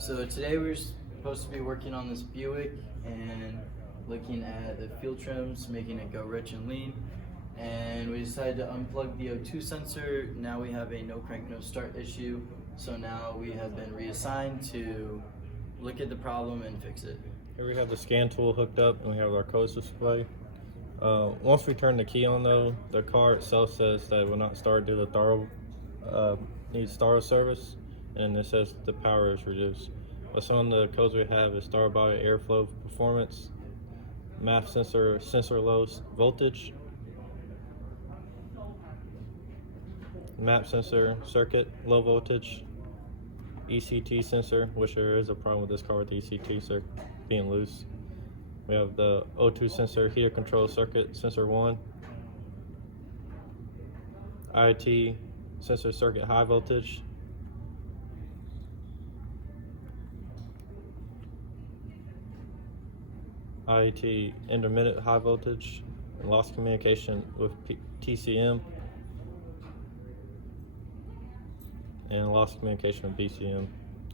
So today we're supposed to be working on this Buick and looking at the fuel trims, making it go rich and lean. And we decided to unplug the O2 sensor. Now we have a no crank, no start issue. So now we have been reassigned to look at the problem and fix it. Here we have the scan tool hooked up and we have our codes display. Once we turn the key on though, the car itself says that it will not start due to thorough needs thorough service, and it says the power is reduced. But some of the codes we have is star body airflow performance, MAP sensor low voltage, MAP sensor circuit low voltage, ECT sensor, which there is a problem with this car with the ECT circuit being loose. We have the O2 sensor heater control circuit sensor 1, IoT sensor circuit high voltage, IoT intermittent high voltage, and lost communication with TCM, and lost communication with BCM.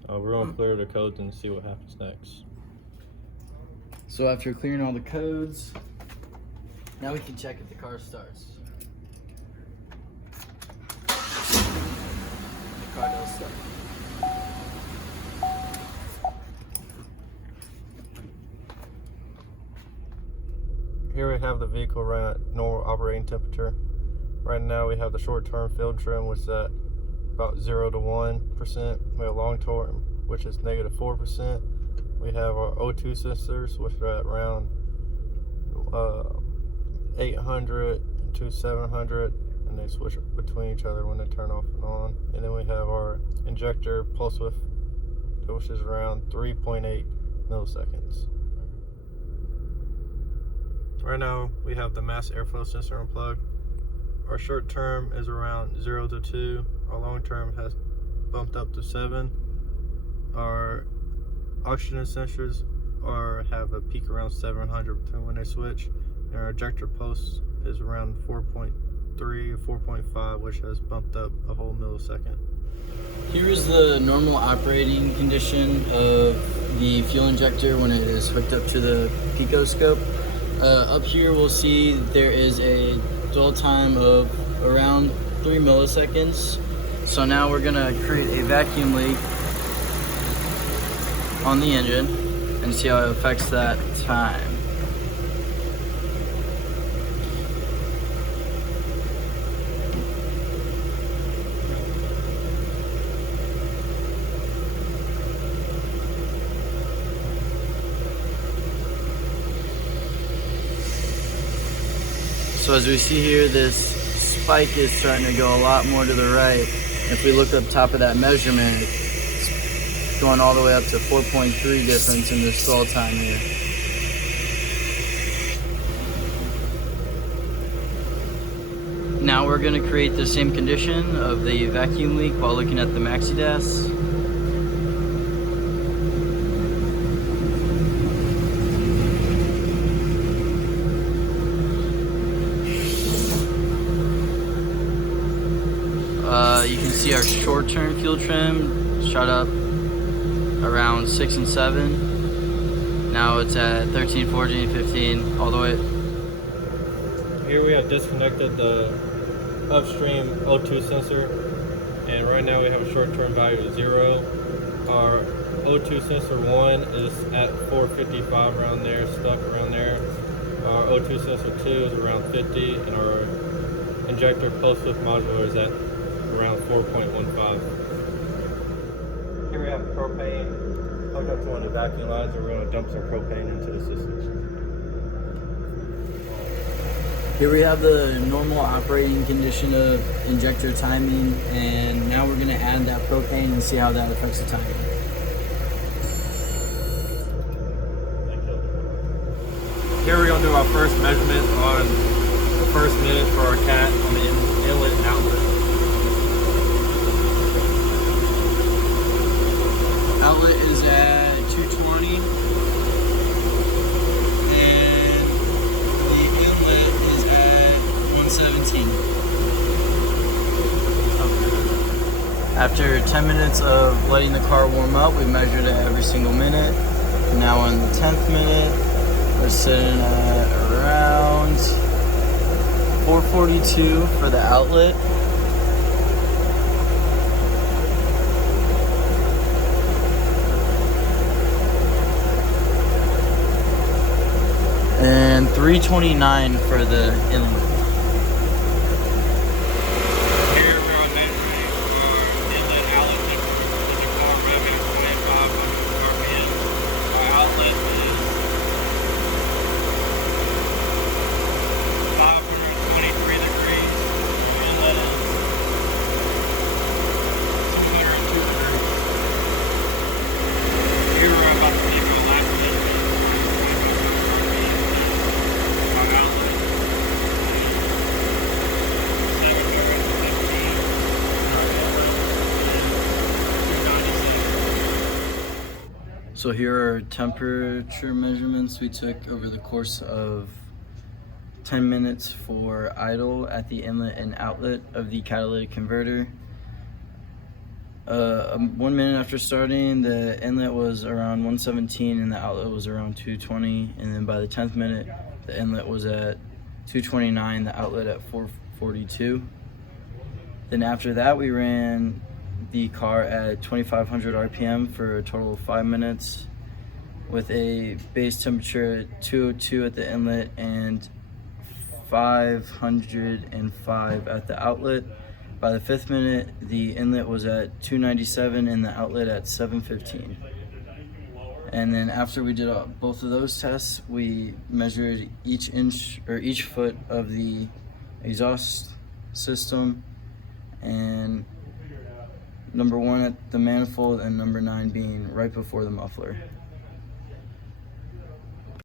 We're going to clear the codes and see what happens next. So after clearing all the codes, now we can check if the car starts. The car does start. Here we have the vehicle run at normal operating temperature. Right now we have the short-term field trim, which is at about 0 to 1%. We have long-term, which is negative 4%. We have our O2 sensors, which are at around 800 to 700, and they switch between each other when they turn off and on. And then we have our injector pulse width, which is around 3.8 milliseconds. Right now we have the mass airflow sensor unplugged. Our short term is around 0 to 2. Our long term has bumped up to 7. Our oxygen sensors have a peak around 700 between when they switch, and our ejector pulse is around 4.3 or 4.5, which has bumped up a whole millisecond. Here is the normal operating condition of the fuel injector when it is hooked up to the picoscope. Up here we'll see there is a dwell time of around 3 milliseconds. So now we're gonna create a vacuum leak on the engine and see how it affects that time. So as we see here, this spike is starting to go a lot more to the right. If we look up top of that measurement, it's going all the way up to 4.3 difference in this dwell time here. Now we're going to create the same condition of the vacuum leak while looking at the maxi DAS. You can see our short-term fuel trim shot up around 6 and 7. Now it's at 13, 14, 15, all the way. Here we have disconnected the upstream O2 sensor, and right now we have a short-term value of 0. Our O2 sensor 1 is at 455 around there, stuck around there. Our O2 sensor 2 is around 50, and our injector pulse width modulator is at around 4.15. Here we have propane hooked up to one of the vacuum lines, and we're going to dump some propane into the system. Here we have the normal operating condition of injector timing, and now we're going to add that propane and see how that affects the timing. Here we're going to do our first measurement on the first minute for our cat on the inlet and outlet. Outlet is at 220, and the inlet is at 117. After 10 minutes of letting the car warm up, we measured it every single minute. Now on the 10th minute, we're sitting at around 442 for the outlet. And 329 for the inlet. Here we're on measuring our inlet outlet temperature with the car revving at 2,500 RPM. Our outlet is 523 degrees. Our inlet is 202 degrees. Here we're about to take our last measurement. So here are temperature measurements we took over the course of 10 minutes for idle at the inlet and outlet of the catalytic converter. 1 minute after starting, the inlet was around 117 and the outlet was around 220, and then by the 10th minute, the inlet was at 229, the outlet at 442. Then after that, we ran the car at 2,500 RPM for a total of 5 minutes with a base temperature at 202 at the inlet and 505 at the outlet. By the 5th minute, the inlet was at 297 and the outlet at 715. And then after we did both of those tests, we measured each inch or each foot of the exhaust system, and number 1 at the manifold and number 9 being right before the muffler.